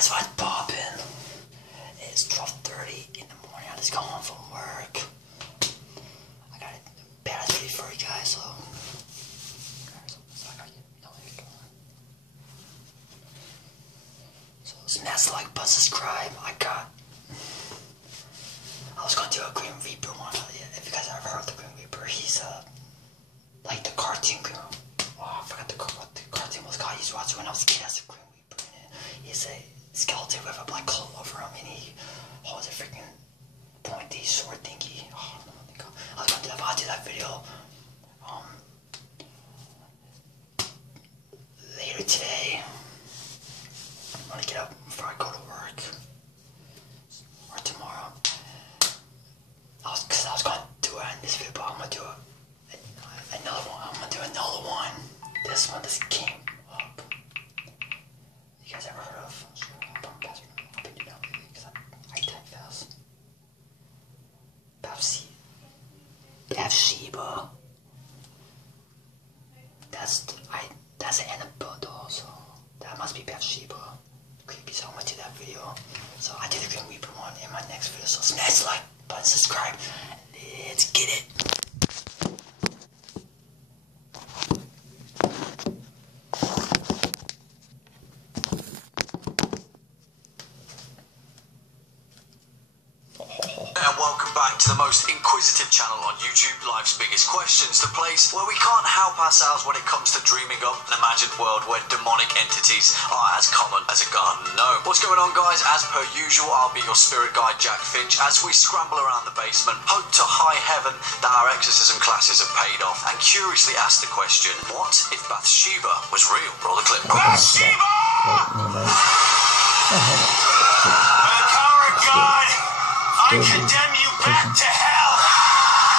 guys, what's poppin'? It's 12:30 in the morning. I just got home from work. I got a bad video for you guys, so I gotta get So smash the like button, subscribe. I was gonna do a Green Reaper one. If you guys ever heard of the Green Reaper, he's like the cartoon Green. Oh, I forgot what the cartoon was called. I used to watch it when I was a kid as a Green Reaper. He's a skeleton with a black cloak over him, and he holds a freaking pointy sword thingy. Oh, I was gonna do that, but I'll do that video later today. I'm gonna get up before I go to work, or tomorrow. Because I was gonna do it in this video, but I'm gonna do another one. I'm gonna do another one. This one just came up. You guys ever heard of? I type fast. Bathsheba. That's an Annabelle doll, so that must be Bathsheba. Creepy, so I'm gonna do that video. So I did the Grim Reaper one in my next video. So smash the like button, subscribe. Let's get it. And welcome back to the most inquisitive channel on YouTube, Life's Biggest Questions, the place where we can't help ourselves when it comes to dreaming up an imagined world where demonic entities are as common as a garden gnome. What's going on, guys? As per usual, I'll be your spirit guide, Jack Finch, as we scramble around the basement, hope to high heaven that our exorcism classes have paid off, and curiously ask the question, what if Bathsheba was real? Roll the clip. Bathsheba! By the power of God, I condemn you back to hell!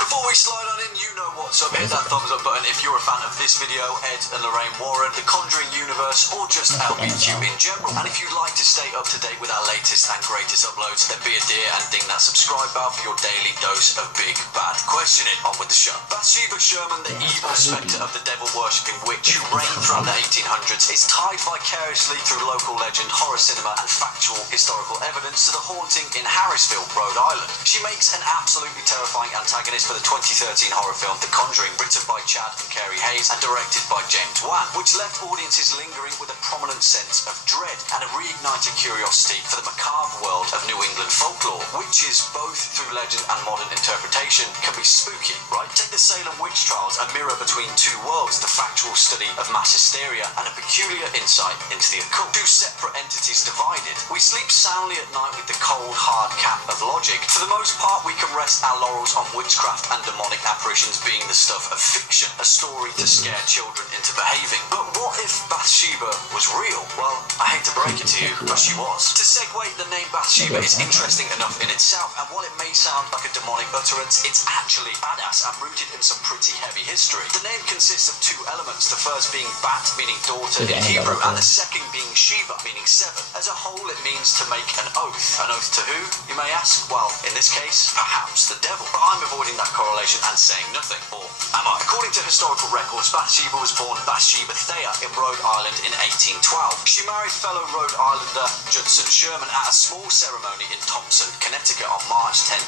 Before we slide on in, you know what's up. Hit that thumbs up button if you're a fan of this video, Ed and Lorraine Warren, the Conjuring universe, or just LBQ in general. And if you'd like to stay up to date with our latest and greatest uploads, then be a dear and ding that subscribe bell for your daily dose of big bad questioning. On with the show. Bathsheba Sherman, the evil spectre of the devil-worshipping witch who reigned throughout the 1800s, is tied vicariously through local legend, horror cinema, and factual historical evidence to the haunting in Harrisville, Rhode Island. She makes an absolutely terrifying antagonist for the 2013 horror film The Conjuring, written by Chad and Carey Hayes and directed by James Wan, which left audiences lingering with a prominent sense of dread and a reignited curiosity for the macabre world of New England folklore. Witches, both through legend and modern interpretation, can be spooky, right? Take the Salem witch trials, a mirror between two worlds, the factual study of mass hysteria and a peculiar insight into the occult. Two separate entities divided. We sleep soundly at night with the cold, hard cap of logic. For the most part, we can rest our laurels on witchcraft and demonic apparitions being the stuff of fiction, a story to scare children into behaving. But what if Bathsheba was real? Well, I hate to break it to you, but she was. To segue, the name Bathsheba is interesting enough in itself, and while it may sound like a demonic utterance, it's actually badass and rooted in some pretty heavy history. The name consists of two elements, the first being Bat, meaning daughter in Hebrew, and the second being Sheba, meaning seven. As a whole, it means to make an oath. An oath to who, you may ask? Well, in this case, perhaps the devil. But I'm avoiding that correlation and saying nothing, or am I? According to historical records, Bathsheba was born Bathsheba Thea in Rhode Island in 1812. She married fellow Rhode Islander Judson Sherman at a small ceremony in Thompson, Connecticut on March 10,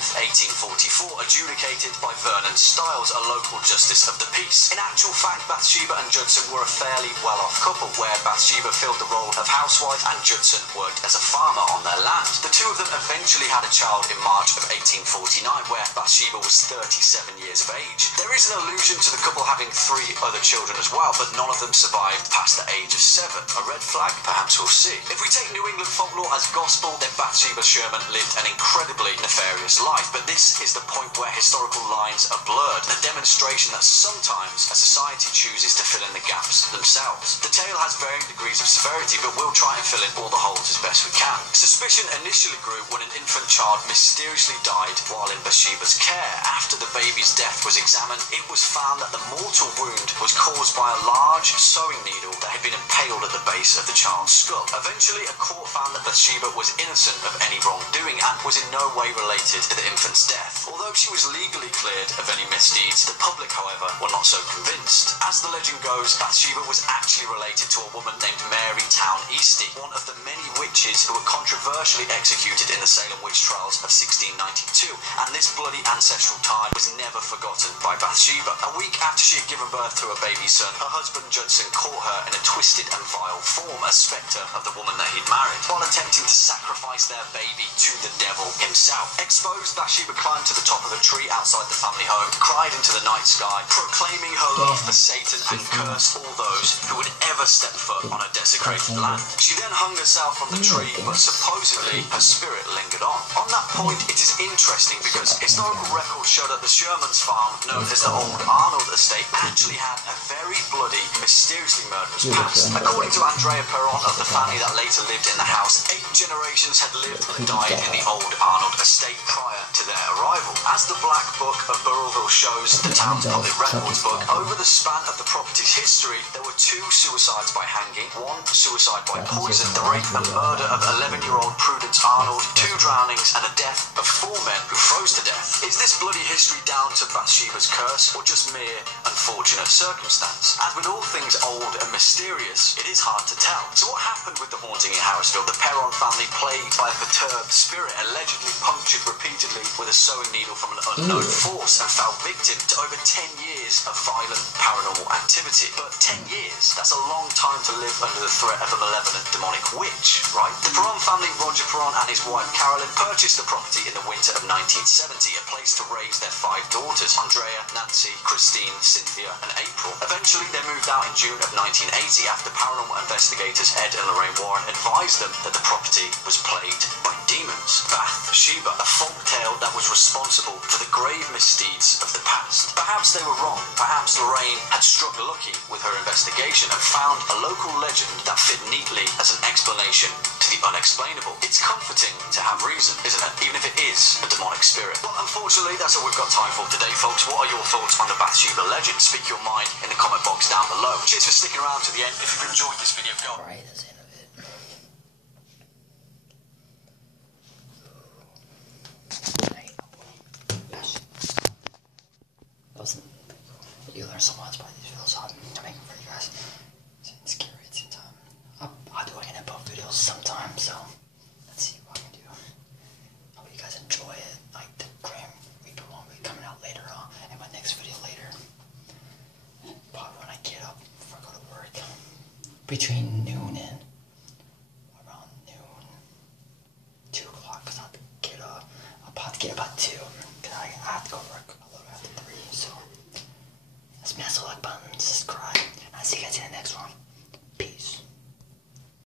1844, adjudicated by Vernon Stiles, a local justice of the peace. In actual fact, Bathsheba and Judson were a fairly well-off couple, where Bathsheba filled the role of housewife and Judson worked as a farmer on their land. The two of them eventually had a child in March of 1849, where Bathsheba was 37 years of age. There is an allusion to the couple having 3 other children as well, but none of them survived past the age of 7. A red flag? Perhaps we'll see. If we take New England folklore as gospel, then Bathsheba Sherman lived an incredibly nefarious life, but this is the point where historical lines are blurred, a demonstration that sometimes a society chooses to fill in the gaps themselves. The tale has varying degrees of severity, but we'll try and fill in all the holes as best we can. Suspicion initially grew when an infant child mysteriously died while in Bathsheba's care. After the baby's death was examined, it was found that the mortal wound was caused by a large sewing needle that had been impaled at the base of the child's skull. Eventually, a court found that Bathsheba was innocent of any wrongdoing and was in no way related to the infant's death. Although she was legally cleared of any misdeeds, the public, however, were not so convinced. As the legend goes, Bathsheba was actually related to a woman named Mary Town East Misty, one of the many witches who were controversially executed in the Salem witch trials of 1692, and this bloody ancestral tie was never forgotten by Bathsheba. A week after she had given birth to her baby son, her husband Judson caught her in a twisted and vile form, a spectre of the woman that he'd married, while attempting to sacrifice their baby to the devil himself. Exposed, Bathsheba climbed to the top of a tree outside the family home, cried into the night sky, proclaiming her love for Satan, and cursed all those who would ever step foot on a desecrated land. She then hung herself from the tree, but supposedly her spirit lingered on. On that point, it is interesting because historical records show that the Sherman's farm, known as the Old Arnold Estate, actually had a very bloody, mysteriously murderous past. According to Andrea Perron of the family that later lived in the house, 8 generations had lived and died in the Old Arnold Estate prior to their arrival. As the Black Book of Burrellville shows, the town's public records book, over the span of the property's history, there were 2 suicides by hanging, 1 suicide by poison, the rape and murder of 11-year-old Prudence Arnold, 2 drownings, and a death of 4 men who froze to death. Is this bloody history down to Bathsheba's curse, or just mere unfortunate circumstance? As with all things old and mysterious, it is hard to tell. So what happened with the haunting in Harrisville? The Perron family, plagued by a perturbed spirit, allegedly punctured repeatedly with a sewing needle from an unknown force and fell victim to over 10 years of violent paranormal activity. But 10 years, that's a long time to live under the threat of a malevolent demonic witch, right? The Perron family, Roger Perron and his wife Carolyn, purchased the property in the winter of 1970, a place to raise their 5 daughters, Andrea, Nancy, Christine, Cynthia and April. Eventually they moved out in June of 1980 after paranormal investigators Ed and Lorraine Warren advised them that the property was plagued by demons. Bathsheba, a folk tale that was responsible for the grave misdeeds of the past. Perhaps they were wrong. Perhaps Lorraine had struck lucky with her investigation and found a local legend that fit neatly as an explanation to the unexplainable. It's comforting to have reason, isn't it? Even if it is a demonic spirit. Well, unfortunately, that's all we've got time for today, folks. What are your thoughts on the Bathsheba legend? Speak your mind in the comment box down below. Cheers for sticking around to the end. If you've enjoyed this video, go. Alright, that's the end of it. Listen, you learn so much by these videos. I'm making for you guys. It's scary at the same time. I'll do an info videos sometime, so let's see what I can do. Hope you guys enjoy it. Like the Grim Reaper one will be coming out later on, and my next video later. Probably when I get up before I go to work. Between noon and around noon, 2 o'clock, because I'll get up. I'll probably get about 2, because I have to go to work a little after 3, so smash the like button, subscribe, and I'll see you guys in the next one.